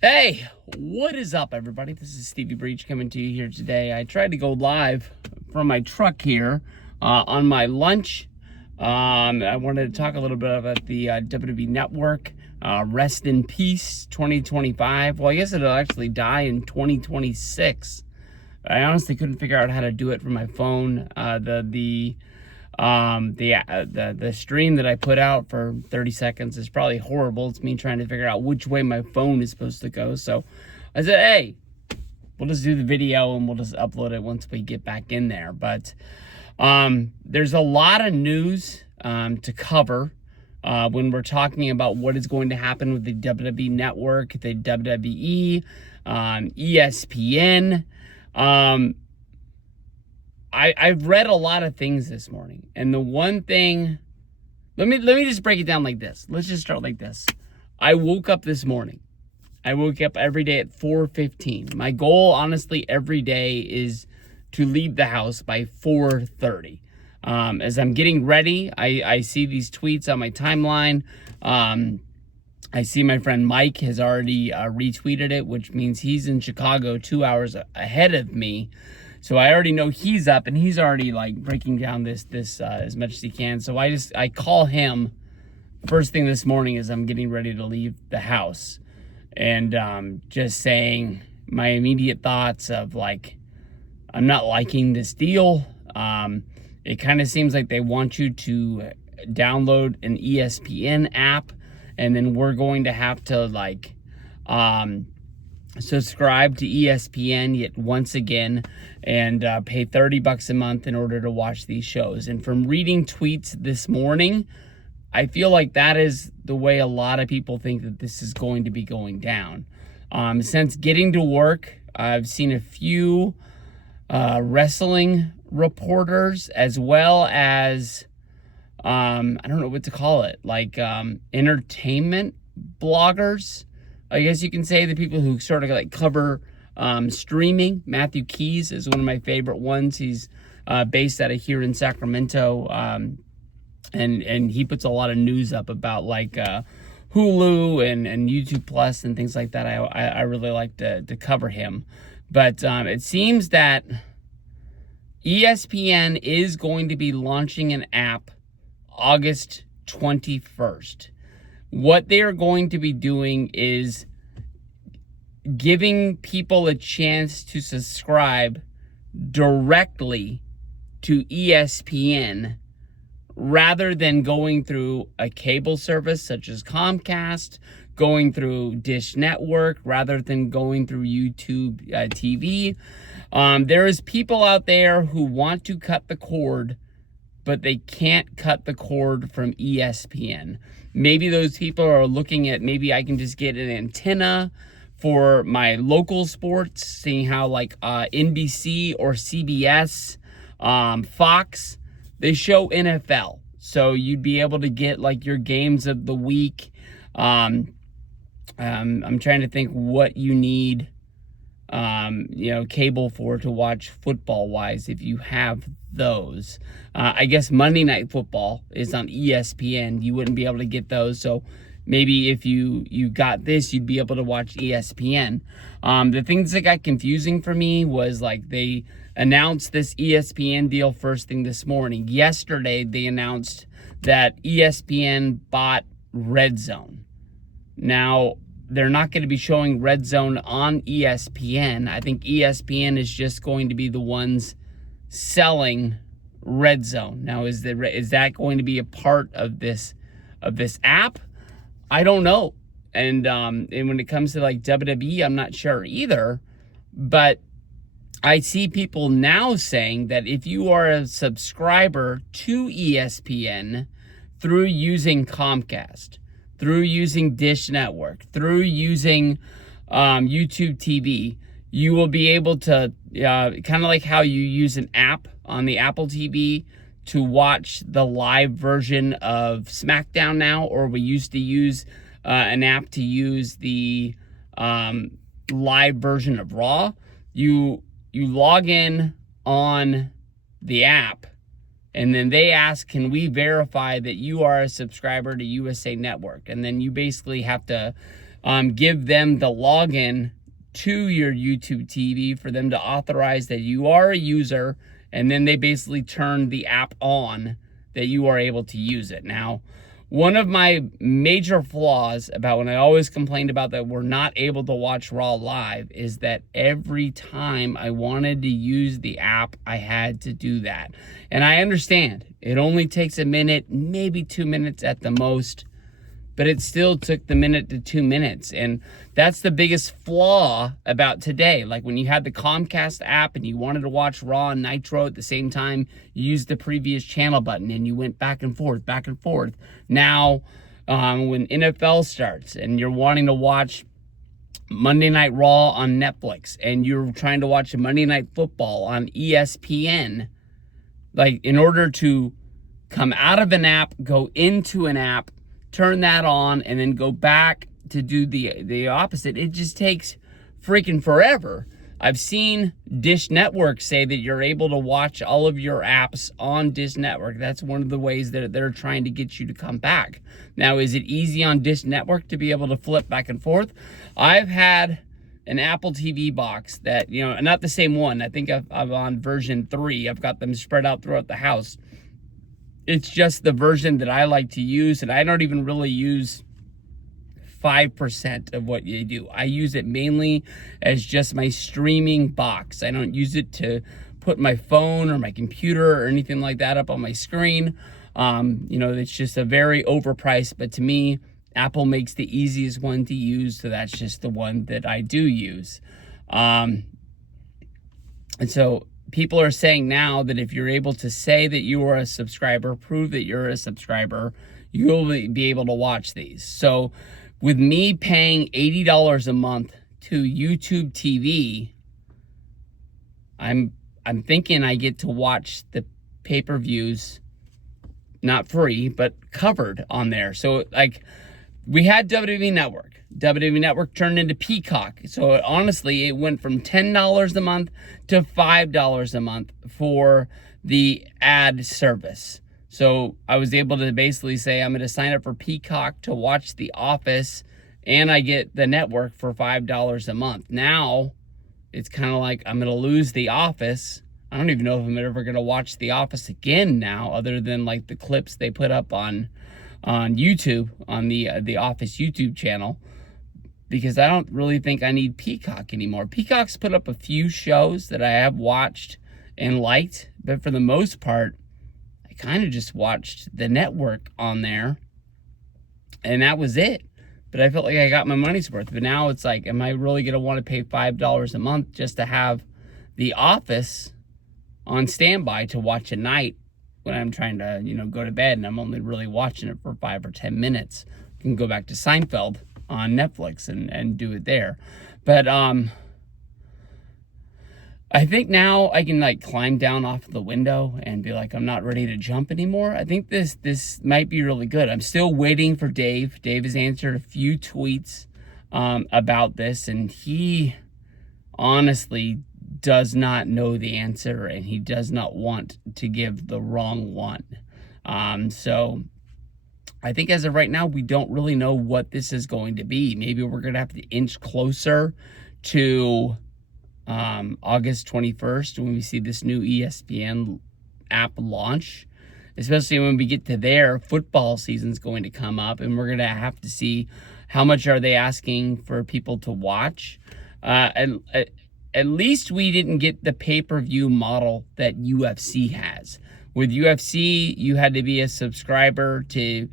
Hey, what is up, everybody? This is Stevie Breach coming to you here today. I tried to go live from my truck here on my lunch. I wanted to talk a little bit about the WWE Network. Rest in peace, 2025. Well, I guess it'll actually die in 2026. I honestly couldn't figure out how to do it from my phone. The stream that I put out for 30 seconds is probably horrible. It's me trying to figure out which way my phone is supposed to go. So I said, hey, we'll just do the video and we'll just upload it once we get back in there. But there's a lot of news to cover when we're talking about what is going to happen with the WWE Network, the WWE, ESPN. I've read a lot of things this morning, and the one thing, let me just break it down like this. Let's just start like this. I woke up this morning. I woke up every day at 4:15. My goal, honestly, every day is to leave the house by 4:30. As I'm getting ready, I see these tweets on my timeline. I see my friend Mike has already retweeted it, which means he's in Chicago 2 hours ahead of me. So I already know he's up, and he's already like breaking down this as much as he can. So I call him first thing this morning as I'm getting ready to leave the house, and just saying my immediate thoughts of like, I'm not liking this deal. It kind of seems like they want you to download an ESPN app, and then we're going to have to like subscribe to ESPN yet once again and pay $30 a month in order to watch these shows. And from reading tweets this morning, I feel like that is the way a lot of people think that this is going to be going down. Since getting to work, I've seen a few wrestling reporters, as well as I don't know what to call it, like entertainment bloggers, I guess you can say, the people who sort of like cover streaming. Matthew Keys is one of my favorite ones. He's based out of here in Sacramento, and he puts a lot of news up about like Hulu and YouTube Plus and things like that. I really like to cover him, but it seems that ESPN is going to be launching an app August 21st. What they are going to be doing is giving people a chance to subscribe directly to ESPN rather than going through a cable service such as Comcast, going through Dish Network, rather than going through YouTube TV. There is people out there who want to cut the cord, but they can't cut the cord from ESPN. Maybe those people are looking at, maybe I can just get an antenna for my local sports, seeing how like NBC or CBS, Fox, they show NFL. So you'd be able to get like your games of the week. I'm trying to think what you need cable for to watch football wise, if you have those. I guess Monday Night Football is on ESPN. You wouldn't be able to get those. So maybe if you got this, you'd be able to watch ESPN. The things that got confusing for me was like they announced this ESPN deal first thing this morning. Yesterday, they announced that ESPN bought Red Zone. Now, they're not going to be showing Red Zone on ESPN. I think ESPN is just going to be the ones selling Red Zone. Now, is that going to be a part of this app? I don't know. And when it comes to like WWE, I'm not sure either. But I see people now saying that if you are a subscriber to ESPN through using Comcast, through using Dish Network, through using YouTube TV, you will be able to, kind of like how you use an app on the Apple TV to watch the live version of SmackDown now, or we used to use an app to use the live version of Raw. You log in on the app, and then they ask, can we verify that you are a subscriber to USA Network? And then you basically have to give them the login to your YouTube TV for them to authorize that you are a user, and then they basically turn the app on that you are able to use it. Now, one of my major flaws about when I always complained about that we're not able to watch Raw live is that every time I wanted to use the app, I had to do that. And I understand it only takes a minute, maybe 2 minutes at the most, but it still took the minute to 2 minutes. And that's the biggest flaw about today. Like when you had the Comcast app and you wanted to watch Raw and Nitro at the same time, you used the previous channel button and you went back and forth, back and forth. Now, when NFL starts and you're wanting to watch Monday Night Raw on Netflix and you're trying to watch Monday Night Football on ESPN, like in order to come out of an app, go into an app, turn that on, and then go back to do the opposite, it just takes freaking forever. I've seen Dish Network say that you're able to watch all of your apps on Dish Network. That's one of the ways that they're trying to get you to come back. Now, is it easy on Dish Network to be able to flip back and forth? I've had an Apple TV box that, not the same one. I think I'm on version 3. I've got them spread out throughout the house. It's just the version that I like to use, and I don't even really use 5% of what you do. I use it mainly as just my streaming box. I don't use it to put my phone or my computer or anything like that up on my screen. It's just a very overpriced, but to me, Apple makes the easiest one to use, so that's just the one that I do use. And so people are saying now that if you're able to say that you are a subscriber, prove that you're a subscriber, you'll be able to watch these. So with me paying $80 a month to YouTube TV, I'm thinking I get to watch the pay-per-views, not free, but covered on there. So like we had WWE Network. WWE Network turned into Peacock. So honestly, it went from $10 a month to $5 a month for the ad service. So I was able to basically say, I'm going to sign up for Peacock to watch The Office, and I get the network for $5 a month. Now, it's kind of like I'm going to lose The Office. I don't even know if I'm ever going to watch The Office again now, other than like the clips they put up on YouTube, on the Office YouTube channel, because I don't really think I need Peacock anymore. Peacock's put up a few shows that I have watched and liked, but for the most part, I kind of just watched the network on there, and that was it. But I felt like I got my money's worth. But now it's like, am I really going to want to pay $5 a month just to have The Office on standby to watch at night when I'm trying to, go to bed and I'm only really watching it for 5 or 10 minutes? I can go back to Seinfeld on Netflix and do it there. But I think now I can like climb down off the window and be like, I'm not ready to jump anymore. I think this might be really good. I'm still waiting for Dave. Dave has answered a few tweets about this, and he honestly does not know the answer, and he does not want to give the wrong one. So I think as of right now, we don't really know what this is going to be. Maybe we're going to have to inch closer to August 21st when we see this new ESPN app launch, especially when we get to there. Football season's going to come up, and we're going to have to see how much are they asking for people to watch. And at least we didn't get the pay-per-view model that UFC has. With UFC, you had to be a subscriber to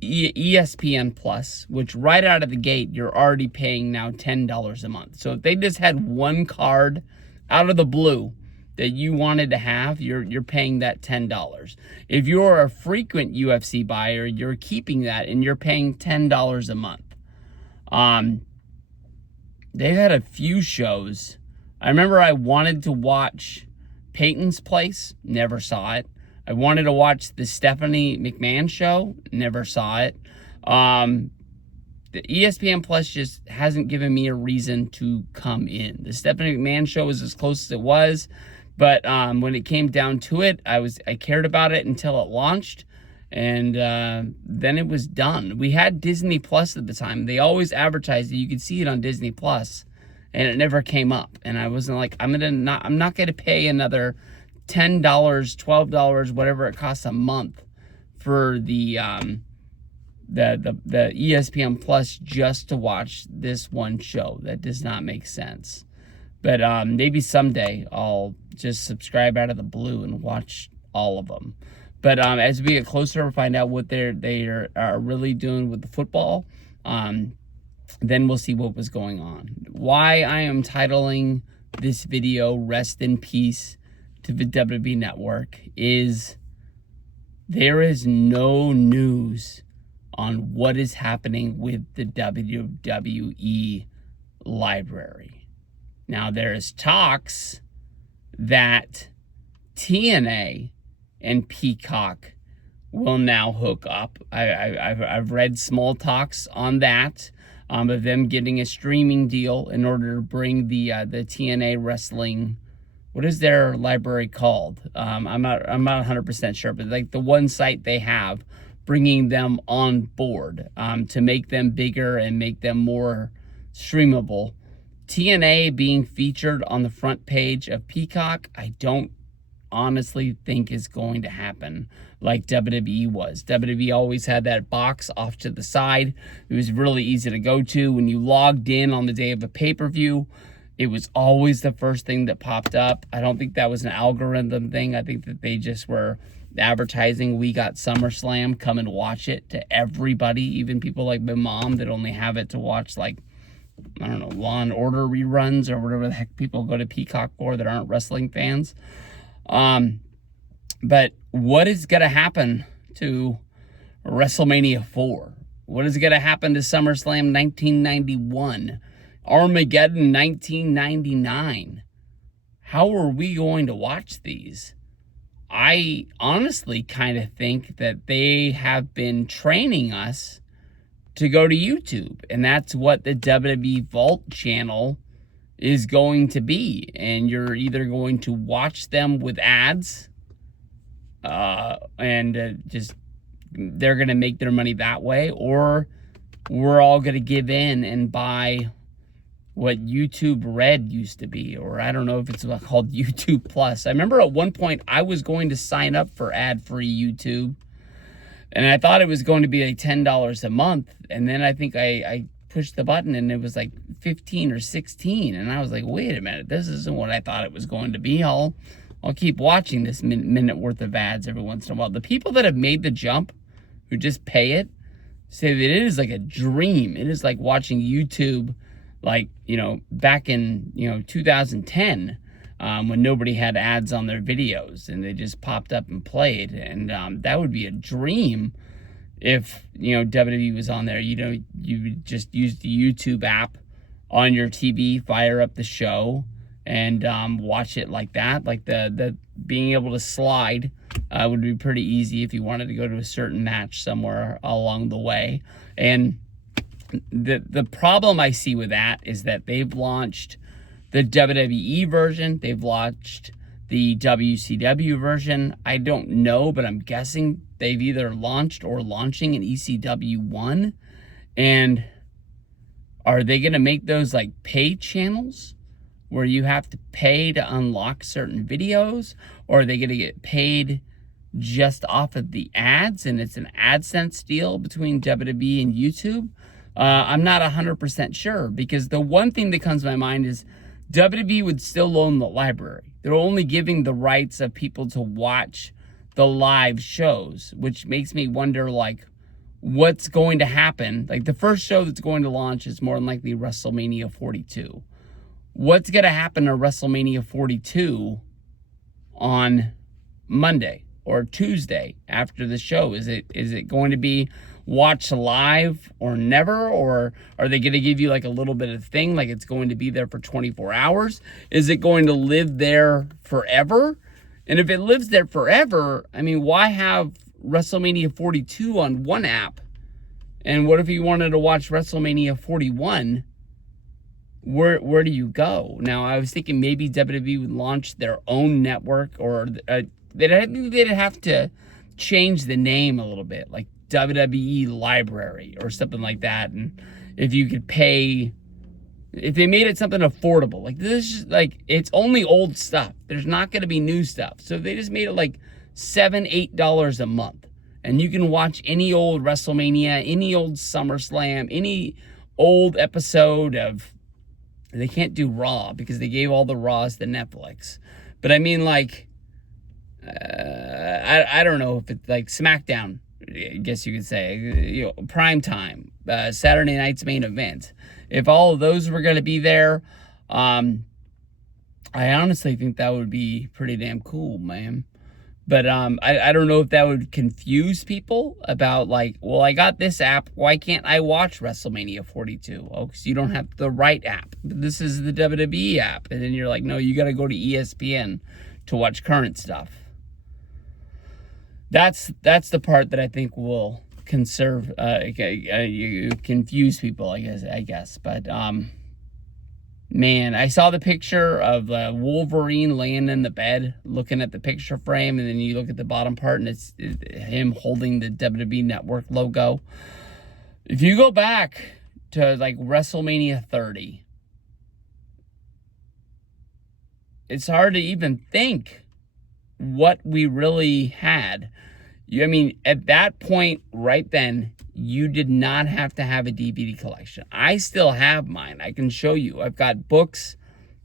ESPN Plus, which right out of the gate, you're already paying now $10 a month. So if they just had one card out of the blue that you wanted to have, you're paying that $10. If you're a frequent UFC buyer, you're keeping that and you're paying $10 a month. They've had a few shows. I remember I wanted to watch Peyton's Place, never saw it. I wanted to watch the Stephanie McMahon show, never saw it. The ESPN Plus just hasn't given me a reason to come in. The Stephanie McMahon show was as close as it was, but when it came down to it, I cared about it until it launched, And then it was done. We had Disney Plus at the time. They always advertised that you could see it on Disney Plus, and it never came up. And I wasn't like, I'm not gonna pay another $10, $12, whatever it costs a month for the ESPN Plus just to watch this one show. That does not make sense. But maybe someday I'll just subscribe out of the blue and watch all of them. But as we get closer and find out what they are really doing with the football, then we'll see what was going on. Why I am titling this video "Rest in Peace" to the WWE Network is there is no news on what is happening with the WWE library. Now, there is talks that TNA and Peacock will now hook up. I've read small talks on that, of them getting a streaming deal in order to bring the TNA wrestling. What is their library called? I'm not 100% sure, but like the one site they have, bringing them on board to make them bigger and make them more streamable. TNA being featured on the front page of Peacock, I don't honestly think is going to happen like WWE was. WWE always had that box off to the side. It was really easy to go to. When you logged in on the day of a pay-per-view, it was always the first thing that popped up. I don't think that was an algorithm thing. I think that they just were advertising, we got SummerSlam, come and watch it, to everybody, even people like my mom that only have it to watch, like, I don't know, Law and Order reruns or whatever the heck people go to Peacock for that aren't wrestling fans. But what is going to happen to WrestleMania 4? What is going to happen to SummerSlam 1991? Armageddon 1999? How are we going to watch these? I honestly kind of think that they have been training us to go to YouTube, and that's what the WWE Vault channel is going to be. And you're either going to watch them with ads, and just they're going to make their money that way, or we're all going to give in and buy what YouTube Red used to be, or I don't know if it's called YouTube Plus. I remember at one point I was going to sign up for ad-free YouTube, and I thought it was going to be like $10 a month, and then I think I pushed the button and it was like 15 or 16, and I was like, wait a minute, this isn't what I thought it was going to be. I'll keep watching this minute worth of ads every once in a while. The people that have made the jump, who just pay it, say that it is like a dream. It is like watching YouTube, like, back in, 2010, when nobody had ads on their videos and they just popped up and played. And that would be a dream if, WWE was on there. You would just use the YouTube app on your TV, fire up the show, and watch it like that. Like the being able to slide would be pretty easy if you wanted to go to a certain match somewhere along the way. And the problem I see with that is that they've launched the WWE version, they've launched the WCW version. I don't know, but I'm guessing they've either launched or launching an ECW 1. And are they going to make those like paid channels where you have to pay to unlock certain videos, or are they going to get paid just off of the ads and it's an AdSense deal between WWE and YouTube? I'm not 100% sure, because the one thing that comes to my mind is WWE would still own the library. They're only giving the rights of people to watch the live shows, which makes me wonder, like, what's going to happen. Like, the first show that's going to launch is more than likely WrestleMania 42. What's going to happen to WrestleMania 42 on Monday or Tuesday after the show? Is it going to be watch live or never, or are they going to give you like a little bit of thing, like it's going to be there for 24 hours? Is it going to live there forever? And if it lives there forever, I mean, why have WrestleMania 42 on one app? And what if you wanted to watch WrestleMania 41? Where do you go? Now, I was thinking maybe WWE would launch their own network, or they'd have to change the name a little bit, like WWE Library or something like that. And if you could pay, if they made it something affordable, like this is like, it's only old stuff. There's not going to be new stuff. So if they just made it like $7-8 a month, and you can watch any old WrestleMania, any old SummerSlam, any old episode of, they can't do Raw because they gave all the Raws to Netflix. But I mean, like, I don't know if it's like SmackDown, I guess you could say, prime time, Saturday night's main event. If all of those were going to be there, I honestly think that would be pretty damn cool, man. But I don't know if that would confuse people about, like, well, I got this app. Why can't I watch WrestleMania 42? Oh, because you don't have the right app. This is the WWE app. And then you're like, no, you got to go to ESPN to watch current stuff. That's the part that I think will confuse people, I guess. But man, I saw the picture of Wolverine laying in the bed, looking at the picture frame, and then you look at the bottom part, and it's him holding the WWE Network logo. If you go back to like WrestleMania 30, it's hard to even think what we really had. I mean, at that point, right then, you did not have to have a DVD collection. I still have mine. I can show you. I've got books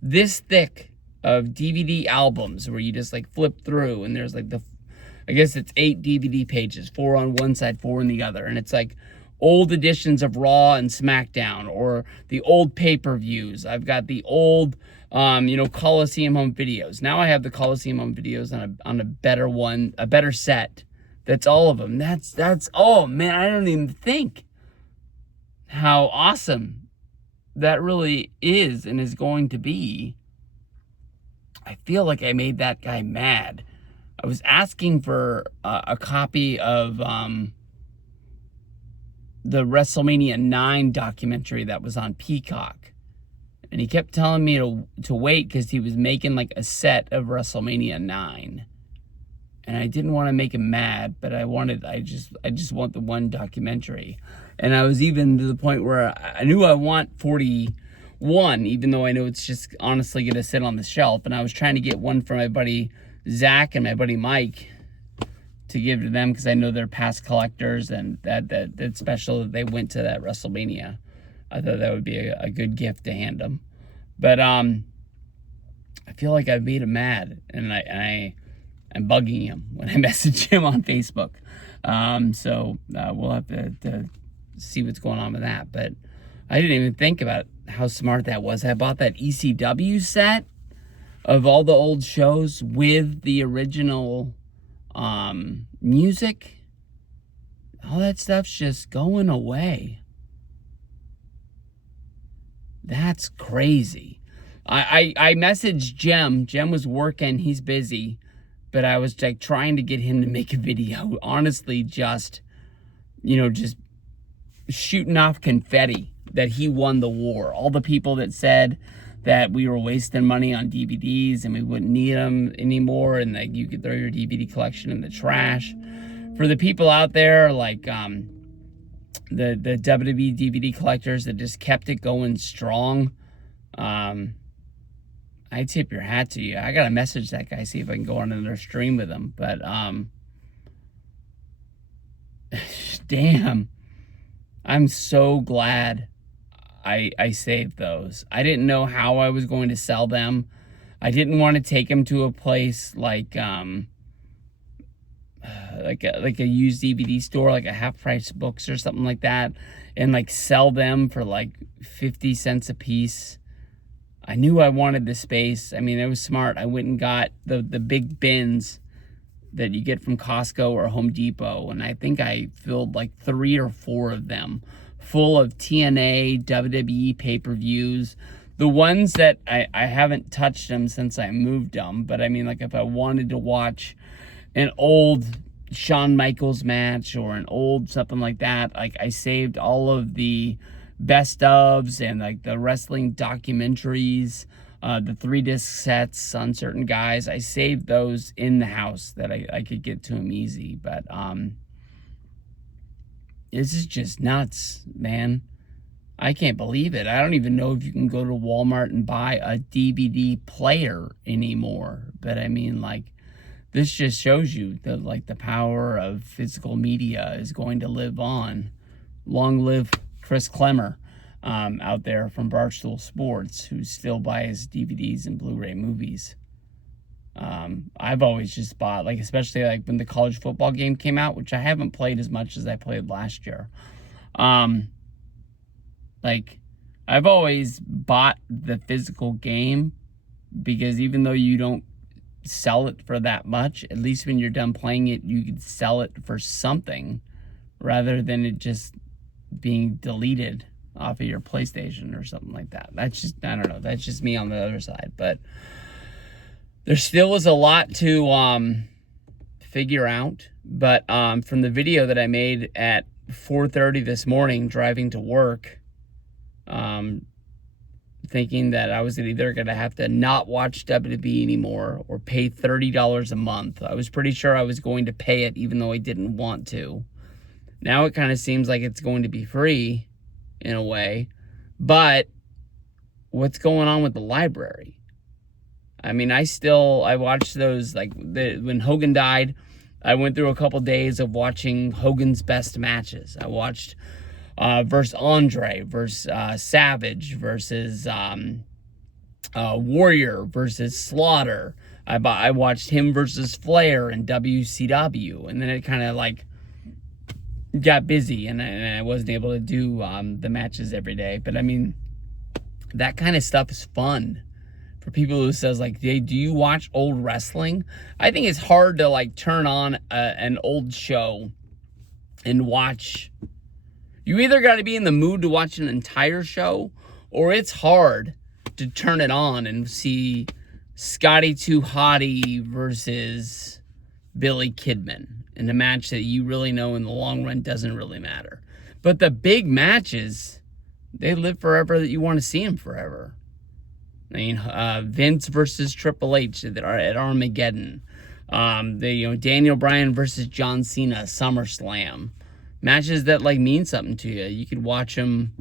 this thick of DVD albums where you just like flip through, and there's like I guess it's 8 DVD pages, 4 on one side, 4 on the other. And it's like old editions of Raw and SmackDown, or the old pay-per-views. I've got the old, Coliseum home videos. Now I have the Coliseum home videos on a better one, a better set. That's all of them. That's oh man, I don't even think how awesome that really is and is going to be. I feel like I made that guy mad. I was asking for a copy of the WrestleMania 9 documentary that was on Peacock, and he kept telling me to wait because he was making like a set of WrestleMania 9. And I didn't want to make him mad, but I just want the one documentary. And I was even to the point where I knew I want 41, even though I know it's just honestly going to sit on the shelf. And I was trying to get one for my buddy Zach and my buddy Mike to give to them because I know they're past collectors, and that special that they went to that WrestleMania. I thought that would be a good gift to hand them. But I feel like I made him mad, and I'm bugging him when I message him on Facebook. So we'll have to see what's going on with that. But I didn't even think about how smart that was. I bought that ECW set of all the old shows with the original music. All that stuff's just going away. That's crazy. I messaged Jem. Jem was working. He's busy. But I was like trying to get him to make a video. Honestly, just shooting off confetti that he won the war. All the people that said that we were wasting money on DVDs and we wouldn't need them anymore, and that you could throw your DVD collection in the trash. For the people out there like the WWE DVD collectors that just kept it going strong, I tip your hat to you. I gotta message that guy, see if I can go on another stream with him. But damn, I'm so glad I saved those. I didn't know how I was going to sell them. I didn't want to take them to a place like a used DVD store, like a Half Price Books or something like that, and like sell them for like 50 cents a piece. I knew I wanted the space. I mean, it was smart. I went and got the big bins that you get from Costco or Home Depot, and I think I filled like 3 or 4 of them full of TNA, WWE pay-per-views. The ones that I haven't touched them since I moved them, but I mean, like if I wanted to watch an old Shawn Michaels match or an old something like that, like I saved all of the best ofs and like the wrestling documentaries the 3-disc sets on certain guys. I saved those in the house that I could get to them easy. But this is just nuts, man. I can't believe it. I don't even know if you can go to Walmart and buy a DVD player anymore. But I mean, like, this just shows you that, like, the power of physical media is going to live on. Long live Chris Klemmer out there from Barstool Sports, who still buys DVDs and Blu-ray movies. I've always just bought, like, especially like when the college football game came out, which I haven't played as much as I played last year. Like, I've always bought the physical game because even though you don't sell it for that much, at least when you're done playing it, you could sell it for something rather than it just being deleted off of your PlayStation or something like that. That's just, I don't know, that's just me on the other side. But there still is a lot to figure out. But from the video that I made at 4:30 this morning driving to work, thinking that I was either going to have to not watch WWE anymore or pay $30 a month. I was pretty sure I was going to pay it even though I didn't want to. Now it kind of seems like it's going to be free in a way. But what's going on with the library? I mean, I watched those, like, when Hogan died, I went through a couple days of watching Hogan's best matches. I watched versus Andre, versus Savage, versus Warrior, versus Slaughter. I watched him versus Flair in WCW, and then it kind of like got busy, and I wasn't able to do the matches every day. But I mean, that kind of stuff is fun for people who says, like, hey, do you watch old wrestling? I think it's hard to, like, turn on an old show and watch. You either got to be in the mood to watch an entire show, or it's hard to turn it on and see Scotty 2 Hotty versus Billy Kidman in a match that you really know in the long run doesn't really matter. But the big matches, they live forever, that you want to see them forever. I mean, Vince versus Triple H at Armageddon. Daniel Bryan versus John Cena, SummerSlam. Matches that, like, mean something to you. You could watch them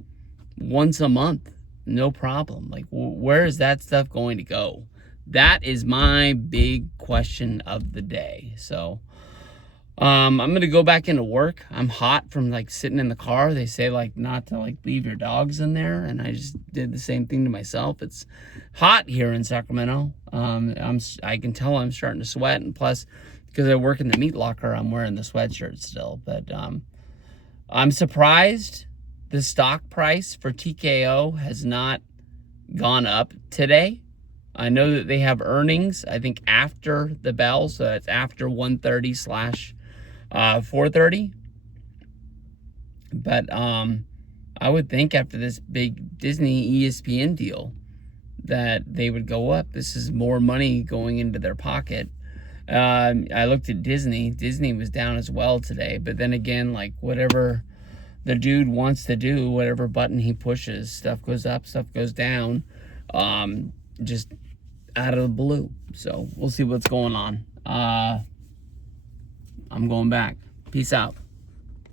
once a month, no problem. Like, where is that stuff going to go? That is my big question of the day. So, I'm going to go back into work. I'm hot from, like, sitting in the car. They say, like, not to, like, leave your dogs in there. And I just did the same thing to myself. It's hot here in Sacramento. I can tell I'm starting to sweat. And plus, because I work in the meat locker, I'm wearing the sweatshirt still. But, I'm surprised the stock price for TKO has not gone up today. I know that they have earnings, I think, after the bell, so it's after 1:30/4:30. But I would think after this big Disney ESPN deal that they would go up. This is more money going into their pocket. I looked at Disney. Disney was down as well today. But then again, like, whatever the dude wants to do, whatever button he pushes, stuff goes up, stuff goes down, just out of the blue. So we'll see what's going on. I'm going back. Peace out.